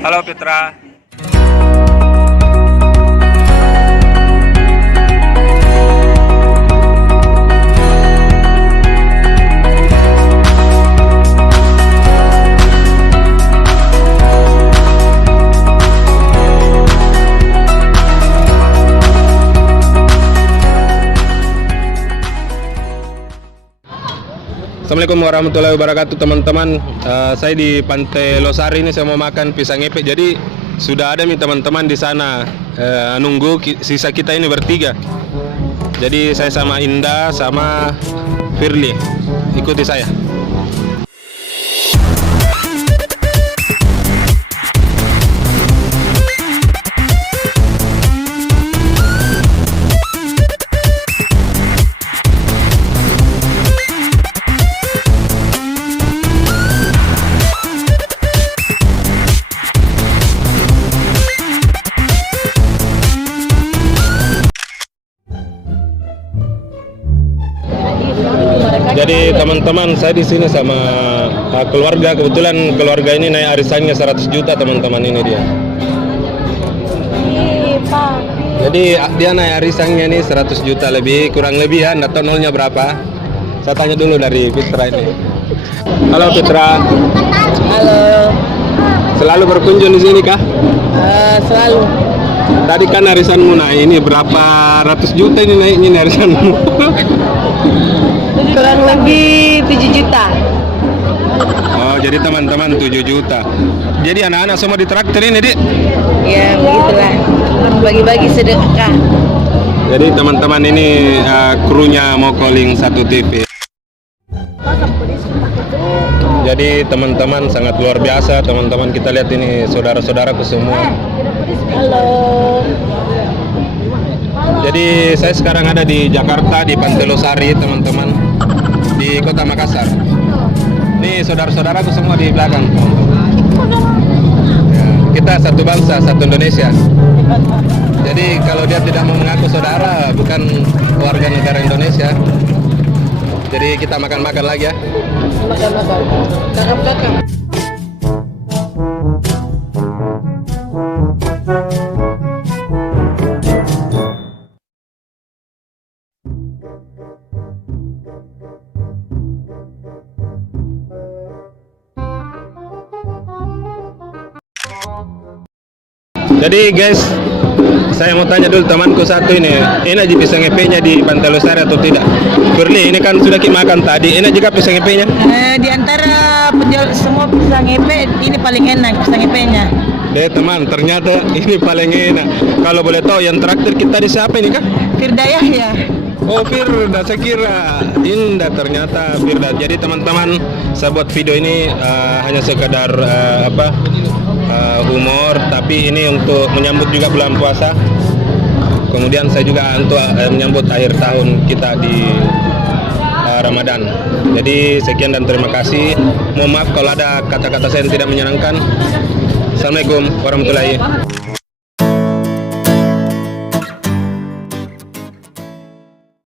Halo Fitra. Assalamualaikum warahmatullahi wabarakatuh teman-teman. Saya di Pantai Losari ini, saya mau makan pisang ngepek. Jadi sudah ada nih teman-teman di sana nunggu sisa kita ini bertiga. Jadi saya sama Indah sama Firly. Ikuti saya. Jadi teman-teman, saya di sini sama keluarga. Kebetulan keluarga ini naik arisannya 100 juta teman-teman, ini dia. Jadi dia naik arisannya nih 100 juta lebih, kurang lebih ya, nggak tahu nolnya berapa. Saya tanya dulu dari Fitra ini. Halo Fitra. Halo. Selalu berkunjung di sini kah? Selalu. Tadi kan arisanmu naik, ini berapa ratus juta ini naiknya arisanmu? Kurang lebih 7 juta. Oh, jadi teman-teman 7 juta. Jadi anak-anak semua di traktir ini, Dik? Ya, begitulah. Bagi-bagi sedekah. Jadi teman-teman ini krunya mau calling 1 TV. Jadi teman-teman sangat luar biasa, teman-teman. Kita lihat ini saudara-saudaraku semua. Halo. Jadi saya sekarang ada di Jakarta, di Pantai Losari teman-teman, di Kota Makassar. Ini saudara-saudaraku semua di belakang. Ya, kita satu bangsa, satu Indonesia. Jadi kalau dia tidak mau mengaku saudara, bukan warga negara Indonesia. Jadi kita makan-makan lagi ya. Makan-makan. Kakak-kakak. Jadi guys, saya mau tanya dulu temanku satu ini, enak aja pisang ngepeknya di Pantai Losari atau tidak? Firly, ini kan sudah kita makan tadi, enak juga pisang ngepeknya? Di antara penjual semua pisang ngepek, ini paling enak pisang ngepeknya. Teman, ternyata ini paling enak. Kalau boleh tahu yang traktir kita di siapa ini kah? Firdayah ya. Oh Firda, saya kira Indah, ternyata Firda. Jadi teman-teman, saya buat video ini hanya sekadar humor, tapi ini untuk menyambut juga bulan puasa. Kemudian saya juga untuk menyambut akhir tahun kita di Ramadan. Jadi sekian dan terima kasih. Mohon maaf kalau ada kata-kata saya yang tidak menyenangkan. Assalamualaikum warahmatullahi wabarakatuh.